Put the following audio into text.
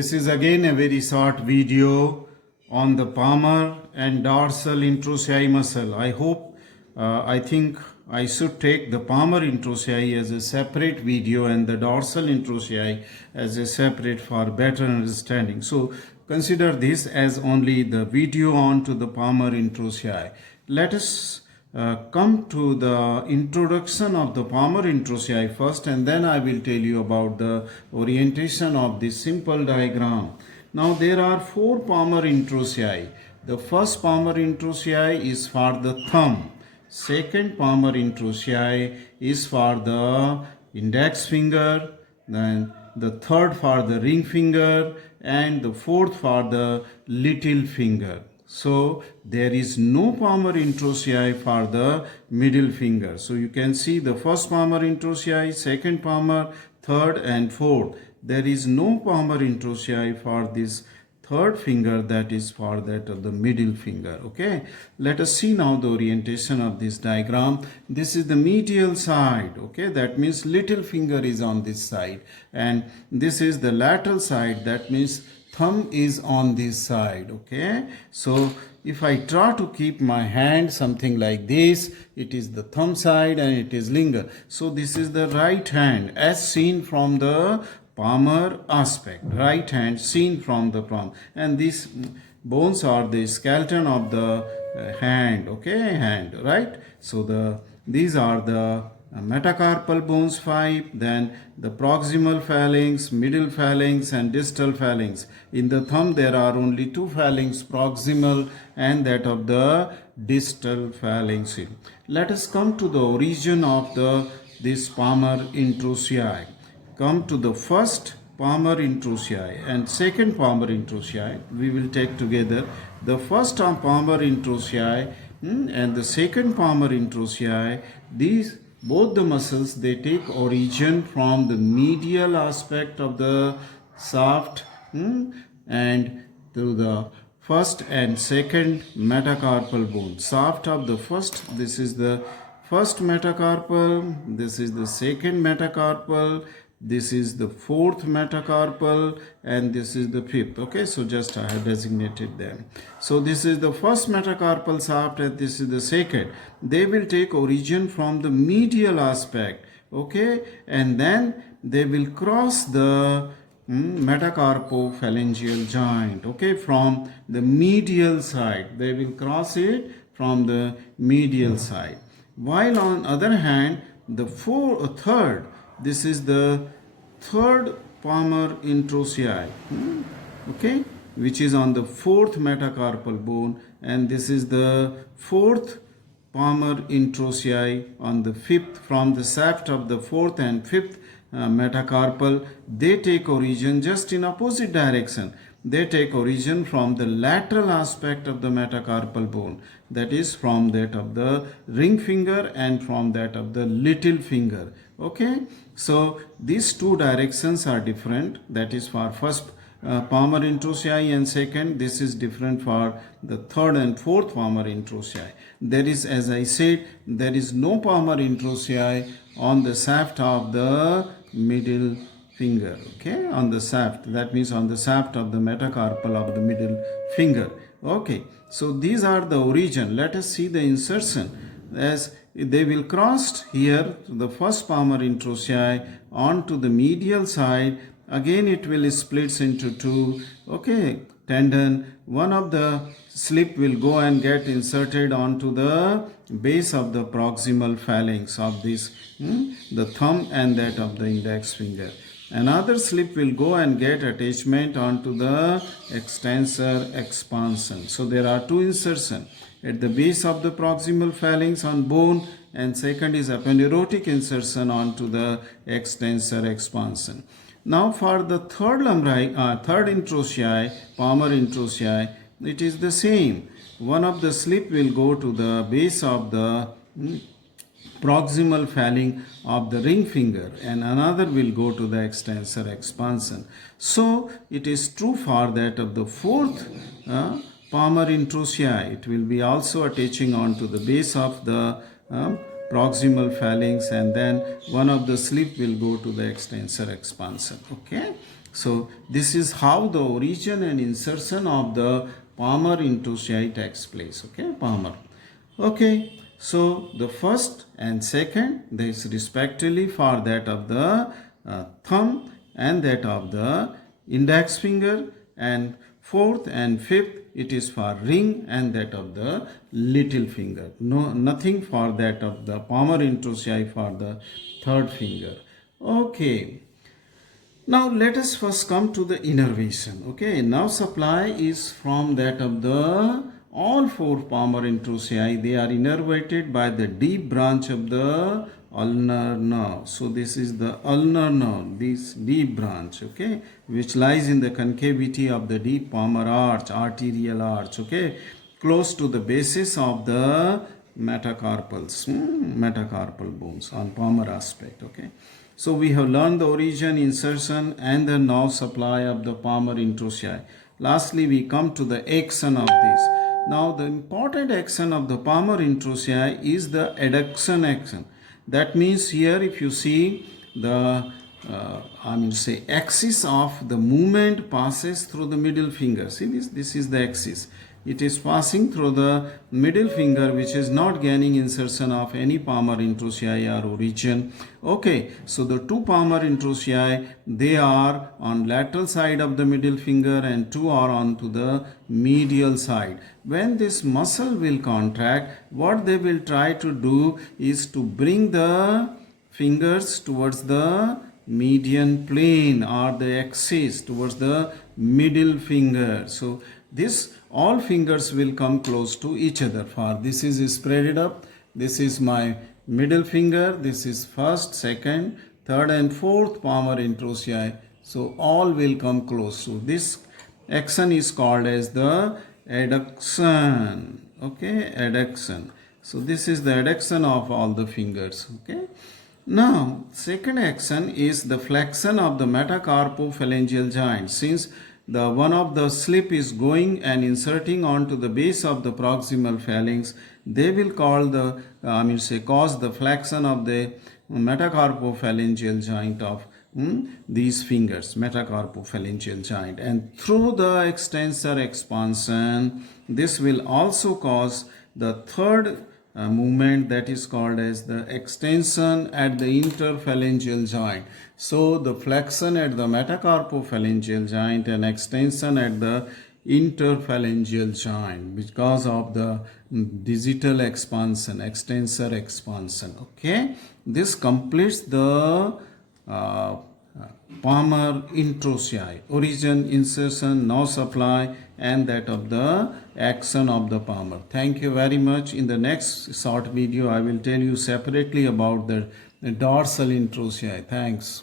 This is again a very short video on the palmar and dorsal introccei muscle. I think I should take the palmar introccei as a separate video and the dorsal introccei as a separate for better understanding. So consider this as only the video on to the palmar introccei. Let us come to the introduction of the palmar introccei first, and then I will tell you about the orientation of this simple diagram. Now there are four palmar introccei. The first palmar introccei is for the thumb. Second palmar introccei is for the index finger. Then the third for the ring finger, and the fourth for the little finger. So there is no palmar introccei for the middle finger. So you can see the first palmar introccei, second palmar, third and fourth. There is no palmar introccei for this third finger, that is for that of the middle finger. Okay, let us see now the orientation of this diagram. This is the medial side. Okay, that means little finger is on this side, and this is the lateral side. That means thumb is on this side. Okay, so if I try to keep my hand something like this, it is the thumb side and it is linger. So this is the right hand as seen from the palmar aspect, right hand seen from the palm, and these bones are the skeleton of the hand. Okay, hand, right? So these are the metacarpal bones 5, then the proximal phalanx, middle phalanx and distal phalanx. In the thumb there are only two phalanx, proximal and that of the distal phalanx. Let us come to the origin of this palmar introccei. Come to the first palmar introccei and second palmar introccei. We will take together the first palmar introccei and the second palmar introccei. These both the muscles, they take origin from the medial aspect of the shaft and through the first and second metacarpal bone. Shaft of the first, this is the first metacarpal, this is the second metacarpal, this is the fourth metacarpal, and this is the fifth. Okay, so just I have designated them. So this is the first metacarpal shaft and this is the second. They will take origin from the medial aspect. Okay, and then they will cross the metacarpophalangeal joint. Okay, from the medial side. They will cross it from the medial side. While on other hand, the third, this is the third palmar introccei, okay, which is on the fourth metacarpal bone, and this is the fourth palmar introccei on the fifth, from the shaft of the fourth and fifth metacarpal. They take origin just in opposite direction. They take origin from the lateral aspect of the metacarpal bone, that is from that of the ring finger and from that of the little finger. Okay, so these two directions are different. That is for first palmar introccei and second. This is different for the third and fourth palmar introccei. There is, as I said, there is no palmar introccei on the shaft of the middle finger. Okay, on the shaft, that means on the shaft of the metacarpal of the middle finger. Okay, so these are the origin. Let us see the insertion. As they will cross here the first palmar introccei onto the medial side. Again it will splits into two. Okay, tendon. One of the slip will go and get inserted onto the base of the proximal phalanx of this, the thumb and that of the index finger. Another slip will go and get attachment onto the extensor expansion. So there are two insertions at the base of the proximal phalanx on bone, and second is aponeurotic insertion onto the extensor expansion. Now for the third introccei, palmar introccei, it is the same. One of the slip will go to the base of the proximal phalanx of the ring finger, and another will go to the extensor expansion. So it is true for that of the fourth palmar introccei. It will be also attaching onto the base of the proximal phalanx, and then one of the slip will go to the extensor expansion. Okay, So this is how the origin and insertion of the palmar introsei takes place. Okay, palmar. Okay, so the first and second, this respectively for that of the thumb and that of the index finger, and fourth and fifth it is for ring and that of the little finger. No, nothing for that of the palmar introsei for the third finger. Okay. Now let us first come to the innervation. Okay, now supply is from that of the all four palmar introsei. They are innervated by the deep branch of the ulnar nerve. So this is the ulnar nerve, this deep branch, okay, which lies in the concavity of the deep palmar arch, arterial arch, okay, close to the basis of the metacarpal bones on palmar aspect, okay. So we have learned the origin, insertion and the nerve supply of the palmar introsei. Lastly, we come to the action of this. Now the important action of the palmar introsei is the adduction action. That means here if you see the axis of the movement passes through the middle finger. See this is the axis. It is passing through the middle finger, which is not gaining insertion of any palmar introsei or origin. Okay, so the two palmar introsei, they are on lateral side of the middle finger and two are onto the medial side. When this muscle will contract, what they will try to do is to bring the fingers towards the median plane or the axis towards the middle finger. So this all fingers will come close to each other. For this is spread up, this is my middle finger, this is first, second, third and fourth palmar introsei. So all will come close. So this action is called as the adduction. Okay, adduction. So this is the adduction of all the fingers. Okay. Now, second action is the flexion of the metacarpophalangeal joint. Since the one of the slip is going and inserting onto the base of the proximal phalanx, they will cause the flexion of the metacarpophalangeal joint of these fingers, metacarpophalangeal joint, and through the extensor expansion, this will also cause the third movement, that is called as the extension at the interphalangeal joint. So the flexion at the metacarpophalangeal joint and extension at the interphalangeal joint because of the digital expansion, extensor expansion. Okay, this completes the palmar introsei, origin, insertion, nerve supply and that of the action of the palmar. Thank you very much. In the next short video I will tell you separately about the dorsal introsei. Thanks.